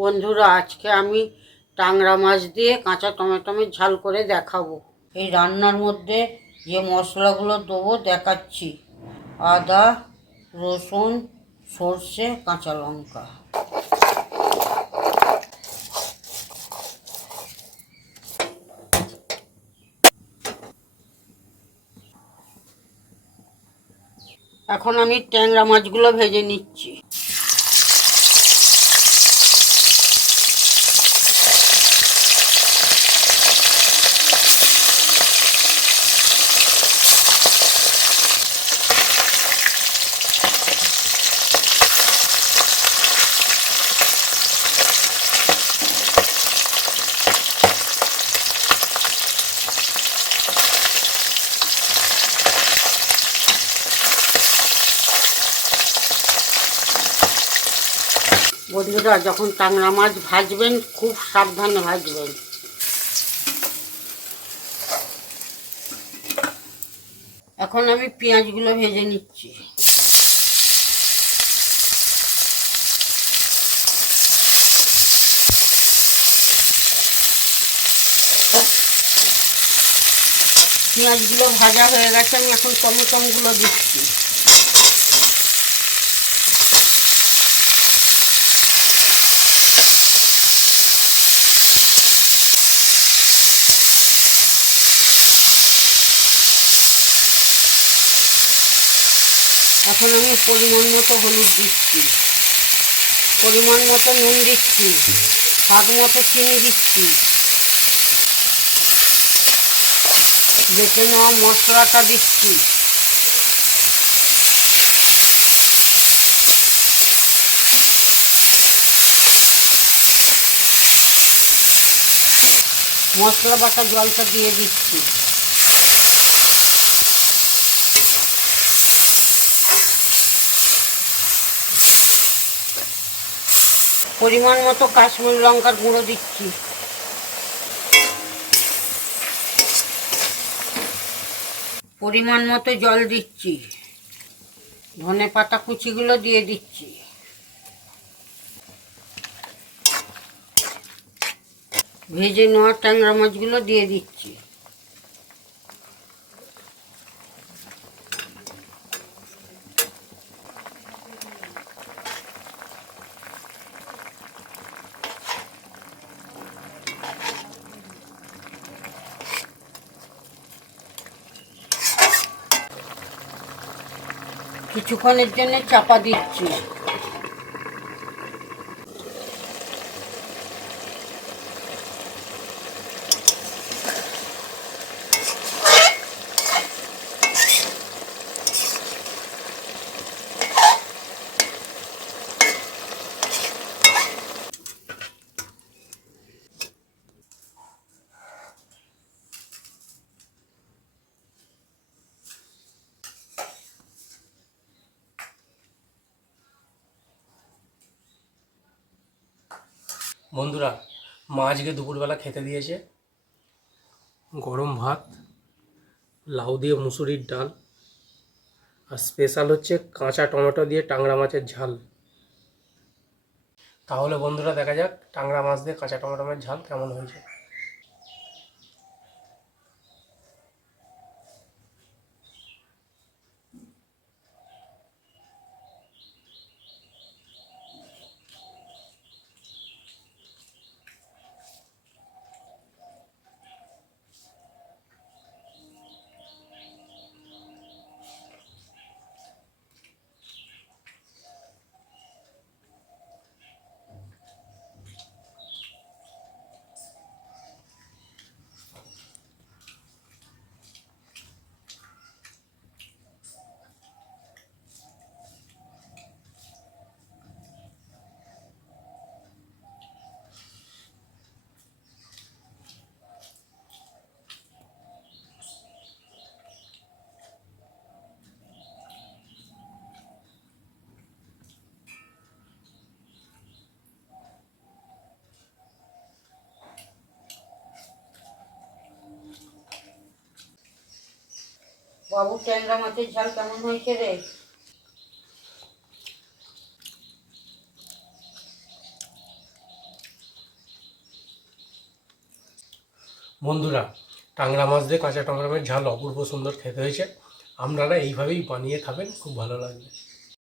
বন্ধুরা, আজকে আমি টাংরা মাছ দিয়ে কাঁচা টমেটোমের ঝাল করে দেখাবো। এই রান্নার মধ্যে যে মশলাগুলো দেবো দেখাচ্ছি। আদা, রসুন, সর্ষে, কাঁচা লঙ্কা। এখন আমি ট্যাংরা মাছগুলো ভেজে নিচ্ছি। বন্ধুরা, যখন টাংরা মাছ ভাজবেন, খুব সাবধানে ভাজবেন। এখন আমি পেঁয়াজগুলো ভেজে নিচ্ছি। পেঁয়াজগুলো ভাজা হয়ে গেছে, আমি এখন টমেটোগুলো দিচ্ছি। এখন আমি পরিমাণ মতো হলুদ দিচ্ছি। পরিমাণ মতো নুন দিচ্ছি। স্বাদ মতো চিনি দিচ্ছি। বেটে নেওয়া মশলাটা দিচ্ছি। মশলা বাটা জলটা দিয়ে দিচ্ছি। পরিমাণ মতো কাশ্মীর লঙ্কার গুঁড়ো দিচ্ছি। পরিমাণ মতো জল দিচ্ছি। ধনে পাতা কুচিগুলো দিয়ে দিচ্ছি। ভেজে নেওয়া ট্যাংরা মাছগুলো দিয়ে দিচ্ছি। কিছুক্ষণের জন্য চাপা দিচ্ছি। বন্ধুরা, মা আজকে দুপুরবেলা খেতে দিয়েছে গরম ভাত, লাউ দিয়ে মুসুরির ডাল, আর স্পেশাল হচ্ছে কাঁচা টমেটো দিয়ে টাংরা মাছের ঝাল। তাহলে বন্ধুরা দেখা যাক, টাংরা মাছ দিয়ে কাঁচা টমেটোমের ঝাল কেমন হয়েছে। বাবু, ট্যাংরা মাছের ঝাল কেমন হয়েছে রে? বন্ধুরা টাংরা মাছ দিয়ে কাঁচা টাংরা মাছের ঝাল অপূর্ব সুন্দর খেতে হয়েছে। আপনারা এইভাবেই বানিয়ে খাবেন, খুব ভালো লাগবে।